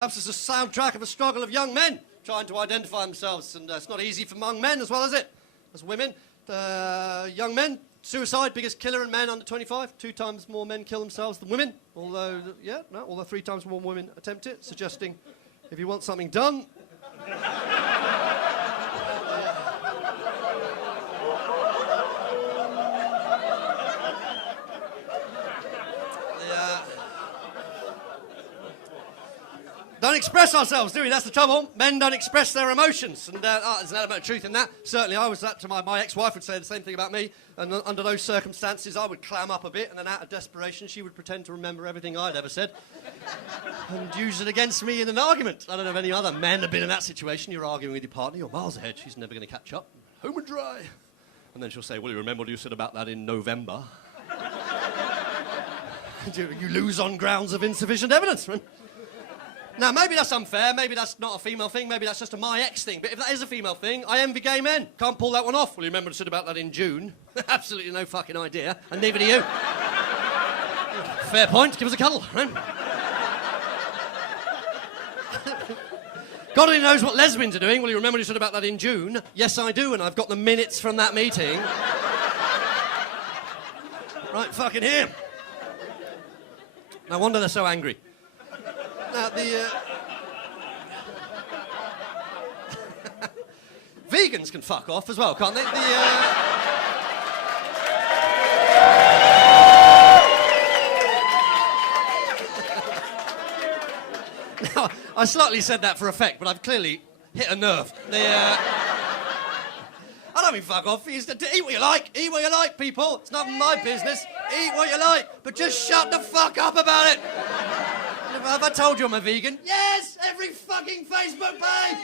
Perhaps it's a soundtrack of a struggle of young men trying to identify themselves, and it's not easy for young men as well, is it? As women, young men, suicide, biggest killer in men under 25. 2 times more men kill themselves than women, although 3 times more women attempt it, suggesting if you want something done... Don't express ourselves, do we? That's the trouble. Men don't express their emotions. And there's an element of truth in that. Certainly, I was that to my ex-wife would say the same thing about me. And under those circumstances, I would clam up a bit, and then out of desperation, she would pretend to remember everything I'd ever said and use it against me in an argument. I don't know if any other men have been in that situation. You're arguing with your partner, you're miles ahead. She's never going to catch up. Home and dry. And then she'll say, well, you remember what you said about that in November? You lose on grounds of insufficient evidence, man. Now, maybe that's unfair, maybe that's not a female thing, maybe that's just a my ex thing, but if that is a female thing, I envy gay men. Can't pull that one off. Well, you remember I said about that in June? Absolutely no fucking idea, and neither do you. Fair point, give us a cuddle, right? God only knows what lesbians are doing. Well, you remember you said about that in June? Yes, I do, and I've got the minutes from that meeting. Right fucking here. No wonder they're so angry. Now, vegans can fuck off as well, can't they? Now, I slightly said that for effect, but I've clearly hit a nerve. I don't mean fuck off. Eat what you like. Eat what you like, people. It's not my business. Eat what you like, but just shut the fuck up about it. Have I told you I'm a vegan? Yes! Every fucking Facebook page!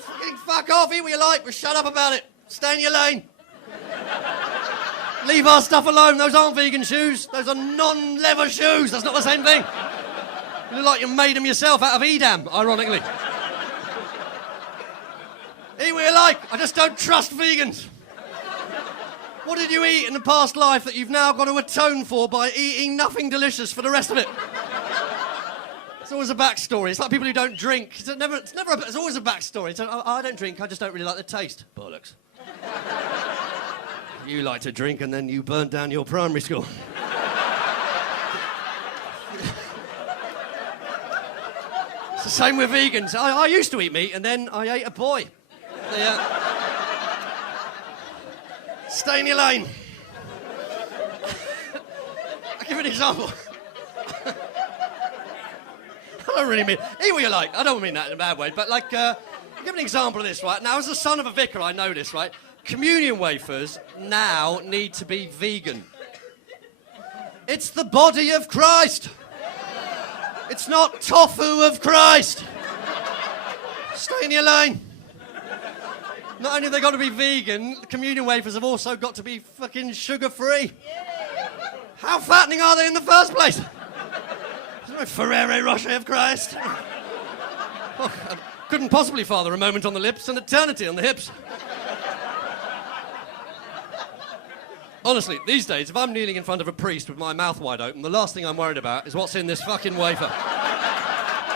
Fucking fuck off, eat what you like, but shut up about it. Stay in your lane. Leave our stuff alone. Those aren't vegan shoes. Those are non-leather shoes. That's not the same thing. You look like you made them yourself out of Edam, ironically. Eat what you like. I just don't trust vegans. What did you eat in the past life that you've now got to atone for by eating nothing delicious for the rest of it? It's always a backstory. It's like people who don't drink. It's always a backstory. It's I don't drink, I just don't really like the taste. Bollocks. You like to drink and then you burnt down your primary school. It's the same with vegans. I used to eat meat and then I ate a boy. Stay in your lane. I'll give you an example. I don't really mean... Eat what you like. I don't mean that in a bad way, but, like, I'll give an example of this, right? Now, as the son of a vicar, I know this, right? Communion wafers now need to be vegan. It's the body of Christ. It's not tofu of Christ. Stay in your lane. Not only have they got to be vegan, the communion wafers have also got to be fucking sugar-free. How fattening are they in the first place? Ferrero Rocher of Christ. Oh, I couldn't possibly father a moment on the lips and eternity on the hips. Honestly, these days, if I'm kneeling in front of a priest with my mouth wide open, the last thing I'm worried about is what's in this fucking wafer.